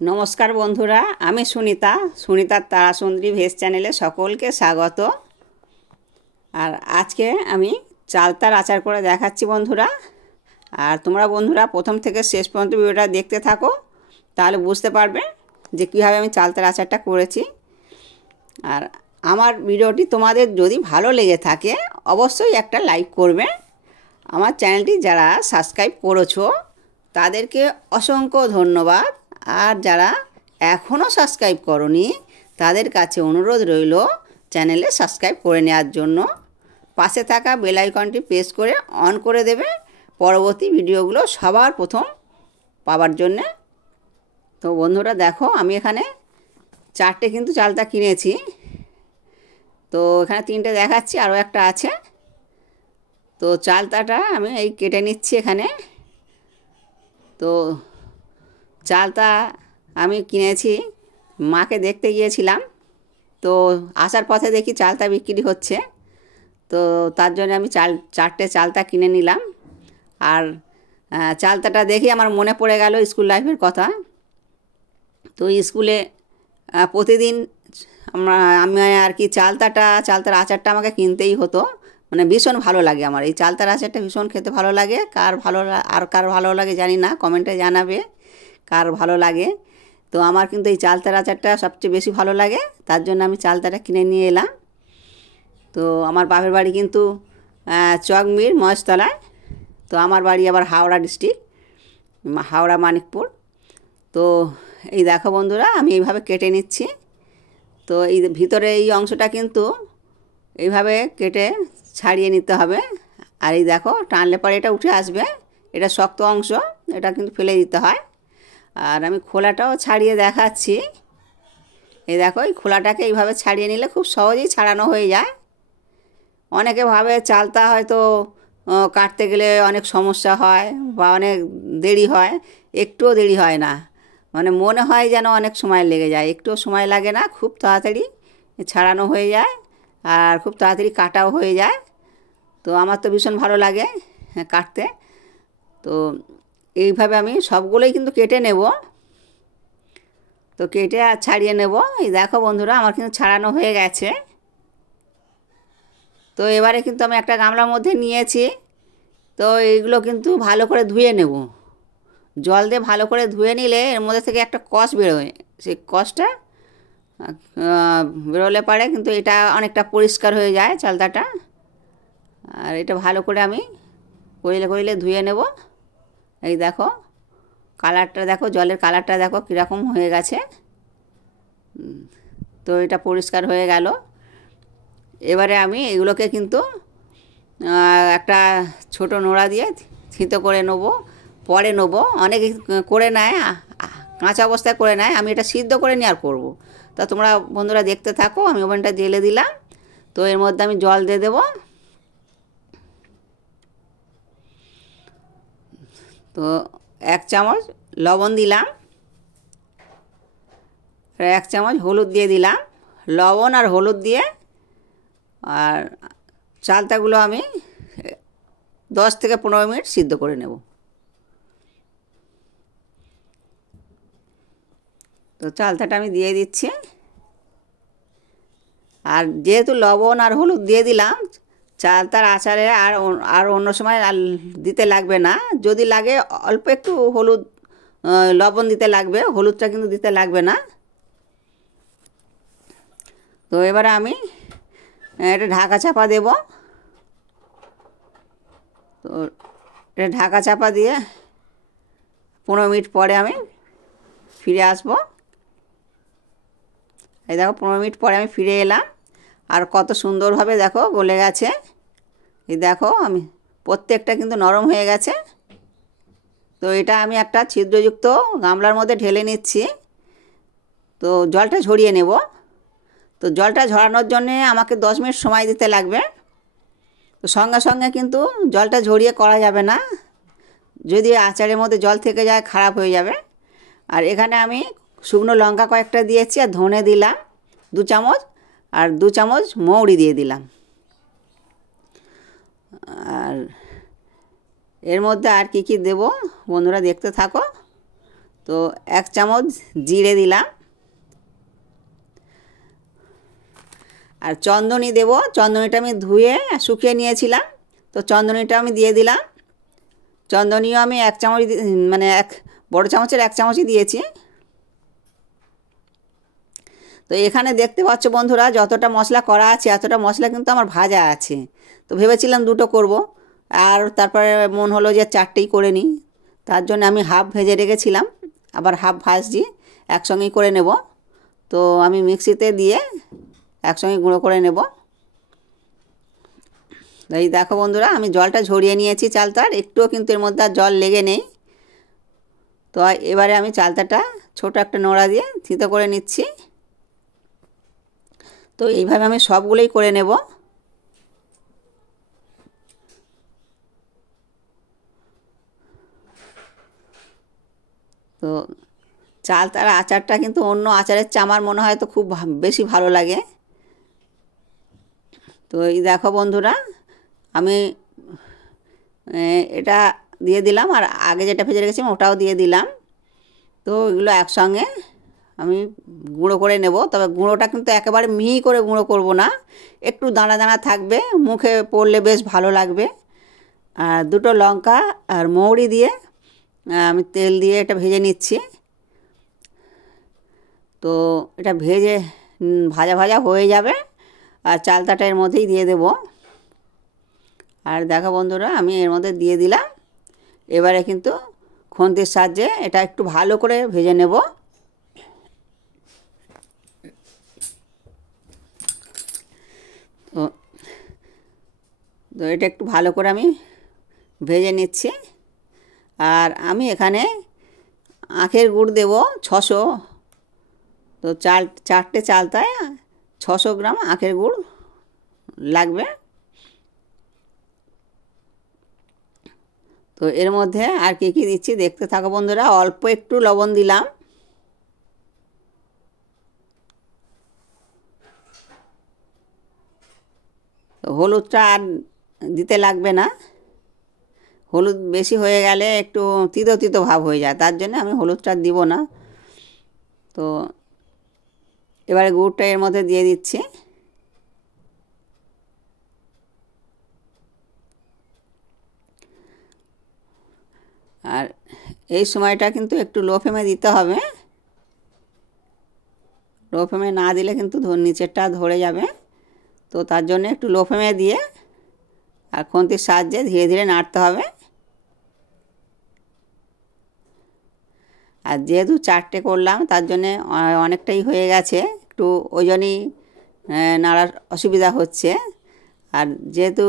নমস্কার বন্ধুরা, আমি সুনিতার তারাসুন্দরী ভেজ চ্যানেলে সকলকে স্বাগত। আর আজকে আমি চালতার আচার করে দেখাচ্ছি বন্ধুরা। আর তোমরা বন্ধুরা প্রথম থেকে শেষ পর্যন্ত ভিডিওটা দেখতে থাকো, তাহলে বুঝতে পারবে যে কীভাবে আমি চালতার আচারটা করেছি। আর আমার ভিডিওটি তোমাদের যদি ভালো লেগে থাকে অবশ্যই একটা লাইক করবে। আমার চ্যানেলটি যারা সাবস্ক্রাইব করেছো তাদেরকে অসংখ্য ধন্যবাদ। আর যারা এখনও সাবস্ক্রাইব করনি তাদের কাছে অনুরোধ রইল চ্যানেলে সাবস্ক্রাইব করে নেওয়ার জন্য। পাশে থাকা বেল আইকনটি প্রেস করে অন করে দেবে পরবর্তী ভিডিওগুলো সবার প্রথম পাওয়ার জন্যে। তো বন্ধুরা দেখো, আমি এখানে 4টে কিন্তু চালতা কিনেছি। তো এখানে 3টে দেখাচ্ছি, আরও একটা আছে। তো চালতাটা আমি এই কেটে নিচ্ছি এখানে। তো চালতা আমি কিনেছি, মাকে দেখতে গিয়েছিলাম। তো আসার পথে দেখি চালতা বিক্রি হচ্ছে। তো তার জন্য আমি 4টে চালতা কিনে নিলাম। আর চালতাটা দেখি আমার মনে পড়ে গেল স্কুল লাইফের কথা। তো স্কুলে প্রতিদিন আমি আর কি চালতার আচারটা আমাকে কিনতেই হতো। মানে ভীষণ ভালো লাগে আমার এই চালতার আচারটা, ভীষণ খেতে ভালো লাগে। কার ভালো লাগে জানি না, কমেন্টে জানাবে কার ভালো লাগে। তো আমার কিন্তু এই চালতার আচারটা সবচেয়ে বেশি ভালো লাগে, তার জন্য আমি চালতাটা কিনে নিয়ে এলাম। তো আমার বাপের বাড়ি কিন্তু চকমির মহেশতলায়। তো আমার বাড়ি আবার হাওড়া ডিস্ট্রিক্ট, হাওড়া মানিকপুর। তো এই দেখো বন্ধুরা, আমি এইভাবে কেটে নিচ্ছি। তো এই ভিতরে এই অংশটা কিন্তু এইভাবে কেটে ছাড়িয়ে নিতে হবে। আর এই দেখো, টানলে পরে এটা উঠে আসবে। এটা শক্ত অংশ, এটা কিন্তু ফেলে দিতে হয়। আর আমি খোলাটাও ছাড়িয়ে দেখাচ্ছি। এই দেখো, এই খোলাটাকে এইভাবে ছাড়িয়ে নিলে খুব সহজেই ছাড়ানো হয়ে যায়। অনেকে ভাবে চালতা হয়তো কাটতে গেলে অনেক সমস্যা হয় বা অনেক দেরি হয়। একটুও দেরি হয় না, মানে মনে হয় যেন অনেক সময় লেগে যায়, একটুও সময় লাগে না। খুব তাড়াতাড়ি ছাড়ানো হয়ে যায় আর খুব তাড়াতাড়ি কাটাও হয়ে যায়। তো আমার তো ভীষণ ভালো লাগে কাটতে। তো এইভাবে আমি সবগুলোই কিন্তু কেটে নেব। তো কেটে আর ছাড়িয়ে নেব। এই দেখো বন্ধুরা, আমার কিন্তু ছাড়ানো হয়ে গেছে। তো এবারে কিন্তু আমি একটা গামলার মধ্যে নিয়েছি। তো এইগুলো কিন্তু ভালো করে ধুয়ে নেব। জল দিয়ে ভালো করে ধুয়ে নিলে এর মধ্যে থেকে একটা কষ বেরোয়। সেই কষটা বেরোলে পারে কিন্তু এটা অনেকটা পরিষ্কার হয়ে যায় চালতাটা। আর এটা ভালো করে আমি কইলে ধুয়ে নেব। এই দেখো কালারটা দেখো, জলের কালারটা দেখো কীরকম হয়ে গেছে। তো এটা পরিষ্কার হয়ে গেল। এবারে আমি এগুলোকে কিন্তু একটা ছোট নোড়া দিয়ে থিতো করে নেব, পরে নেব। অনেকে করে নেয়, কাঁচা অবস্থায় করে নেয়, আমি এটা সিদ্ধ করে নিয়ে আর করবো। তা তোমরা বন্ধুরা দেখতে থাকো। আমি ওভেনটা জ্বেলে দিলাম। তো এর মধ্যে আমি জল দিয়ে দেবো। তো 1 চামচ লবণ দিলাম, 1 চামচ হলুদ দিয়ে দিলাম। লবণ আর হলুদ দিয়ে আর চালতাগুলো আমি 10 থেকে 15 মিনিট সিদ্ধ করে নেব। তো চালতাটা আমি দিয়ে দিচ্ছি। আর যেহেতু লবণ আর হলুদ দিয়ে দিলাম, চালতার আচারে আর অন্য সময় আর দিতে লাগবে না। যদি লাগে অল্প একটু হলুদ লবণ দিতে লাগবে, হলুদটা কিন্তু দিতে লাগবে না। তো এবারে আমি এটা ঢাকা চাপা দেব। তো এটা ঢাকা চাপা দিয়ে 15 মিনিট পরে আমি ফিরে আসব। এই দেখো 15 মিনিট পরে আমি ফিরে এলাম। আর কত সুন্দরভাবে দেখো গলে গেছে। এই দেখো, আমি প্রত্যেকটা কিন্তু নরম হয়ে গেছে। তো এটা আমি একটা ছিদ্রযুক্ত গামলার মধ্যে ঢেলে নিচ্ছি। তো জলটা ঝরিয়ে নেব। তো জলটা ঝরানোর জন্যে আমাকে 10 মিনিট সময় দিতে লাগবে। তো সঙ্গে সঙ্গে কিন্তু জলটা ঝরিয়ে করা যাবে না, যদি আচারের মধ্যে জল থেকে যায় খারাপ হয়ে যাবে। আর এখানে আমি শুকনো লঙ্কা কয়েকটা দিয়েছি, আর ধনে দিলাম 2 চামচ, আর 2 চামচ মৌরি দিয়ে দিলাম। আর এর মধ্যে আর কি দেব বন্ধুরা দেখতে থাকো। তো 1 চামচ জিরে দিলাম, আর চন্দনী দেব। চন্দনীটা আমি ধুয়ে শুকিয়ে নিয়েছিলাম, তো চন্দনীটা আমি দিয়ে দিলাম। চন্দনীও আমি 1 চামচ মানে এক বড় চামচের 1 চামচই দিয়েছি। তো এখানে দেখতে পাচ্ছ বন্ধুরা, যতটা মশলা করা আছে এতটা মশলা কিন্তু আমার ভাজা আছে। তো ভেবেছিলাম 2টো করব, আর তারপরে মন হলো যে 4টেই করে নিই। তার জন্য আমি হাফ ভেজে রেখেছিলাম, আবার হাফ ভাজছি, একসঙ্গেই করে নেব। তো আমি মিক্সিতে দিয়ে একসঙ্গে গুঁড়ো করে নেব। এই দেখো বন্ধুরা, আমি জলটা ঝরিয়ে নিয়েছি চালতার, একটুও কিন্তু এর মধ্যে আর জল লেগে নেই। তো এবারে আমি চালতাটা ছোট একটা নোড়া দিয়ে থিতো করে নিচ্ছি। তো এইভাবে আমি সবগুলোই করে নেব। তো চালতার আচারটা কিন্তু অন্য আচারের চেয়ে আমার মনে হয় তো খুব বেশি ভালো লাগে। তো এই দেখো বন্ধুরা, আমি এটা দিয়ে দিলাম, আর আগে যেটা ভেজে রেখেছিলাম ওটাও দিয়ে দিলাম। তো এগুলো একসঙ্গে আমি গুঁড়ো করে নেব। তবে গুঁড়োটা কিন্তু একেবারে মিহি করে গুঁড়ো করব না, একটু দানা দানা থাকবে, মুখে পড়লে বেশ ভালো লাগবে। আর 2টো লঙ্কা আর মৌরি দিয়ে আমি তেল দিয়ে এটা ভেজে নিচ্ছি। তো এটা ভেজে ভাজা ভাজা হয়ে যাবে, আর চালতাটা এর মধ্যেই দিয়ে দেব। আর দেখো বন্ধুরা, আমি এর মধ্যে দিয়ে দিলাম। এবারে কিন্তু খুন্তির সাহায্যে এটা একটু ভালো করে ভেজে নেব। তো তো এটা একটু ভালো করে আমি ভেজে নিচ্ছি। আর আমি এখানে আখের গুড় দেব 600। তো 4টে চালতায় 600 গ্রাম আখের গুড় লাগবে। তো এর মধ্যে আর কী কী দিচ্ছি দেখতে থাকো বন্ধুরা। অল্প একটু লবণ দিলাম, হলুদটা আর দিতে লাগবে না, হলুদ বেশি হয়ে গেলে একটু তিতো তিতো ভাব হয়ে যায়, তার জন্য আমি হলুদটা দিব না। তো এবারে গুড়টা এর মধ্যে দিয়ে দিচ্ছি। আর এই সময়টা কিন্তু একটু লো ফ্লেমে দিতে হবে, লো ফ্লেমে না দিলে কিন্তু নিচেরটা ধরে যাবে। তো তার জন্য একটু লো ফ্লেমে দিয়ে আর খুন্তির সাহায্যে ধীরে ধীরে নাড়তে হবে। আর যেহেতু 4টে করলাম তার জন্যে অনেকটাই হয়ে গেছে, একটু ওই জন্যই নাড়ার অসুবিধা হচ্ছে। আর যেহেতু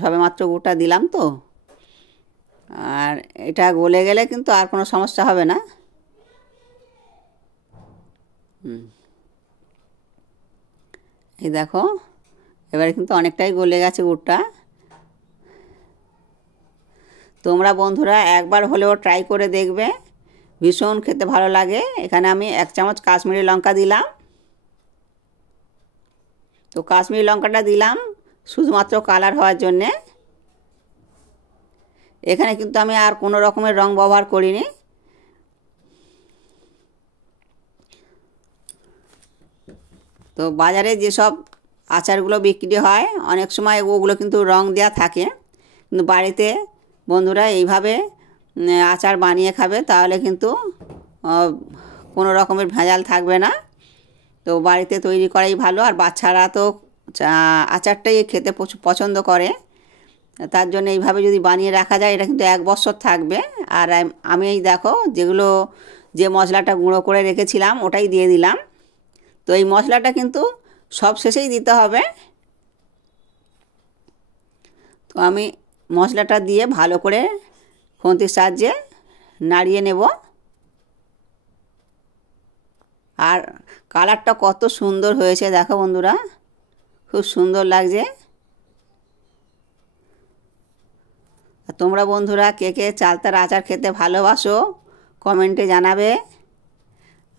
সবে মাত্র গুড়টা দিলাম, তো আর এটা গলে গেলে কিন্তু আর কোনো সমস্যা হবে না। এই দেখো, এবারে কিন্তু অনেকটাই গলে গেছে গুড়টা। তোমরা বন্ধুরা একবার হলেও ট্রাই করে দেখবে, ভীষণ খেতে ভালো লাগে। এখানে আমি 1 চামচ কাশ্মীরি লঙ্কা দিলাম। তো কাশ্মীরি লঙ্কাটা দিলাম শুধুমাত্র কালার হওয়ার জন্যে। এখানে কিন্তু আমি আর কোনো রকমের রং ব্যবহার করিনি। তো বাজারে যেসব আচারগুলো বিক্রি হয় অনেক সময় ওগুলো কিন্তু রং দেওয়া থাকে, কিন্তু বাড়িতে বন্ধুরা এইভাবে আচার বানিয়ে খাবে, তাহলে কিন্তু কোনো রকমের ভেজাল থাকবে না। তো বাড়িতে তৈরি করাই ভালো, আর বাচ্চারা তো আচারটাই খেতে পছন্দ করে। তার জন্য এইভাবে যদি বানিয়ে রাখা যায় এটা কিন্তু 1 বছর থাকবে। আর আমি এই দেখো যে মশলাটা গুঁড়ো করে রেখেছিলাম ওটাই দিয়ে দিলাম। তো এই মশলাটা কিন্তু সব শেষেই দিতে হবে। তো আমি মশলাটা দিয়ে ভালো করে খুন্তির সাহায্যে নাড়িয়ে নেব। আর কালারটা কত সুন্দর হয়েছে দেখো বন্ধুরা, খুব সুন্দর লাগছে। আর তোমরা বন্ধুরা কে কে চালতার আচার খেতে ভালোবাসো কমেন্টে জানাবে।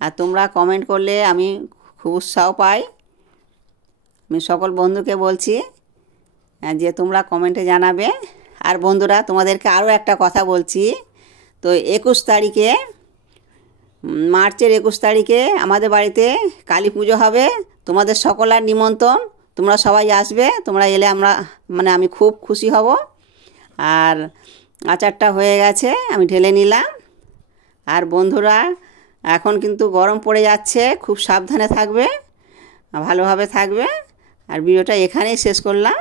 আর তোমরা কমেন্ট করলে আমি খুব উৎসাহ পাই। আমি সকল বন্ধুকে বলছি যে তোমরা কমেন্টে জানাবে। আর বন্ধুরা তোমাদেরকে আরও একটা কথা বলছি, তো 21 তারিখে মার্চের 21 তারিখে আমাদের বাড়িতে কালী পুজো হবে। তোমাদের সকলের নিমন্ত্রণ, তোমরা সবাই আসবে। তোমরা এলে আমি খুব খুশি হব। আর আচারটা হয়ে গেছে, আমি ঢেলে নিলাম। আর বন্ধুরা, এখন কিন্তু গরম পড়ে যাচ্ছে, খুব সাবধানে থাকবে, ভালোভাবে থাকবে। আর ভিডিওটা এখানেই শেষ করলাম।